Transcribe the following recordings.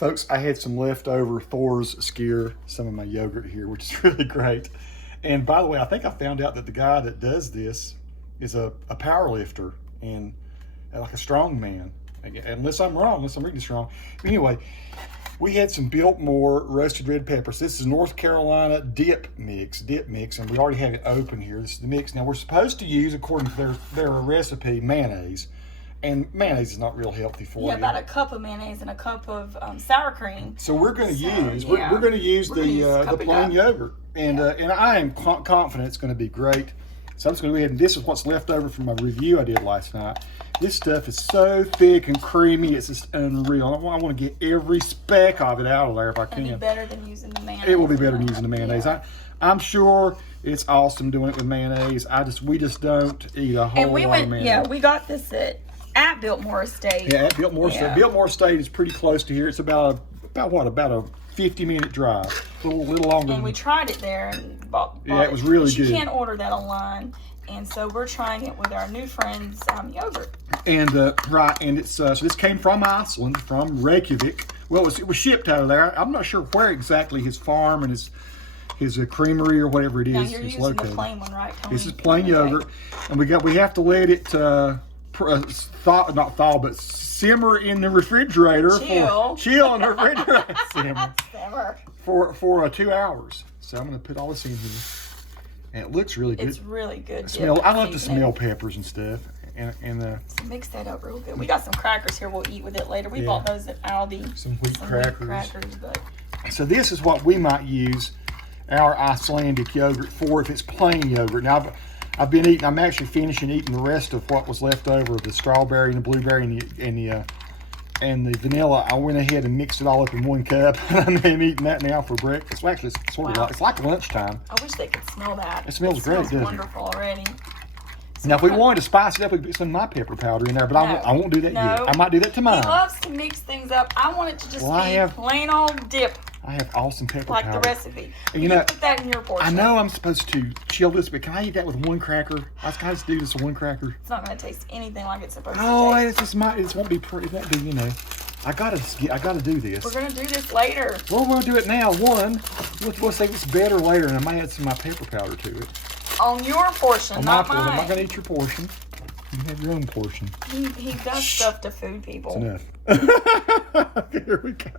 Folks, I had some leftover Thor's Skyr, some of my yogurt here, which is really great. And by the way, I think I found out that the guy that does this is a power lifter and like a strong man. Unless I'm wrong, unless I'm reading this wrong. But anyway, we had some Biltmore roasted red peppers. This is North Carolina dip mix, and we already have it open here. This is the mix. Now we're supposed to use, according to their recipe, mayonnaise. And mayonnaise is not real healthy for you. Yeah, about a cup of mayonnaise and a cup of sour cream. So we're going to use the plain yogurt, and I am confident it's going to be great. So I'm just going to go ahead and this is what's left over from my review I did last night. This stuff is so thick and creamy, it's just unreal. I want to get every speck of it out of there if I can. It'll be better than using the mayonnaise. It will be better than using the mayonnaise. Yeah. I'm sure it's awesome doing it with mayonnaise. We just don't eat a whole lot of mayonnaise. Yeah, we got this at Biltmore Estate. Yeah, at Biltmore Estate. Biltmore Estate is pretty close to here. It's about a 50-minute drive. A little longer. And we tried it there and bought yeah, it was really good. You can't order that online. And so we're trying it with our new friend's yogurt. And and it's so this came from Iceland, from Reykjavik. Well, it was shipped out of there. I'm not sure where exactly his farm and his creamery or whatever it is. Now you're is using located. the plain one, right? This is plain yogurt, and we have to let it but simmer in the refrigerator. Chill in the refrigerator. simmer. For 2 hours. So I'm going to put all this in here. And it looks really good. It's really good. I love to smell peppers and stuff. So mix that up real good. We got some crackers here we'll eat with it later. We bought those at Aldi. Some wheat crackers. So this is what we might use our Icelandic yogurt for if it's plain yogurt. Now I'm actually finishing eating the rest of what was left over of the strawberry and the blueberry and the vanilla. I went ahead and mixed it all up in one cup. I'm eating that now for breakfast. Well, actually, it's sort of like, it's like lunchtime. I wish they could smell that. It smells great, doesn't it? Wonderful already. So now, if we wanted to spice it up, we could put some of my pepper powder in there, but I won't do that yet. I might do that tomorrow. He loves to mix things up. I want it to just be plain old dip. I have awesome pepper powder. Like the recipe. And you can put that in your portion. I know I'm supposed to chill this, but can I eat that with one cracker? I just do this with one cracker. It's not going to taste anything like it's supposed to it taste. won't be pretty. It won't be, I gotta do this. We're gonna do this later. Well, we'll do it now. We'll save this better later, and I might add some of my pepper powder to it. On your portion, not mine. I'm not gonna eat your portion. You have your own portion. He does stuff to food people. It's enough. Okay, here we go.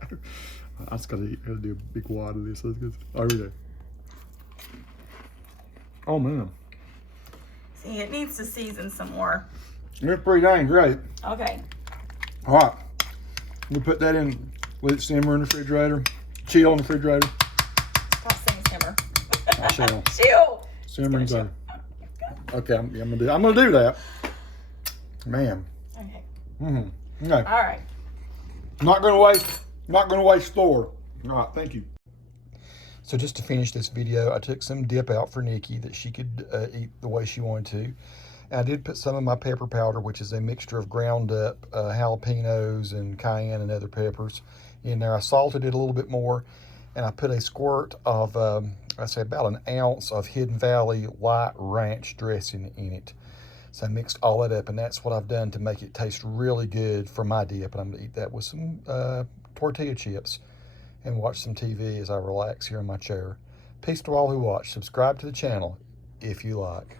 I just gotta do a big wad of this. Let's go. Over there. Oh man. See, it needs to season some more. It's pretty dang great. Okay. All right. We put that in, let it simmer in the refrigerator. Chill in the refrigerator. Stop saying simmer. I shall. Chill. Simmer and go. Okay, I'm gonna do that. Man. Okay. Okay. All right. Not gonna waste Thor. All right, thank you. So just to finish this video, I took some dip out for Nikki that she could eat the way she wanted to. I did put some of my pepper powder, which is a mixture of ground up jalapenos and cayenne and other peppers in there. I salted it a little bit more, and I put a squirt of, I say about an ounce of Hidden Valley white ranch dressing in it. So I mixed all that up, and that's what I've done to make it taste really good for my dip. And I'm gonna eat that with some tortilla chips and watch some TV as I relax here in my chair. Peace to all who watch. Subscribe to the channel if you like.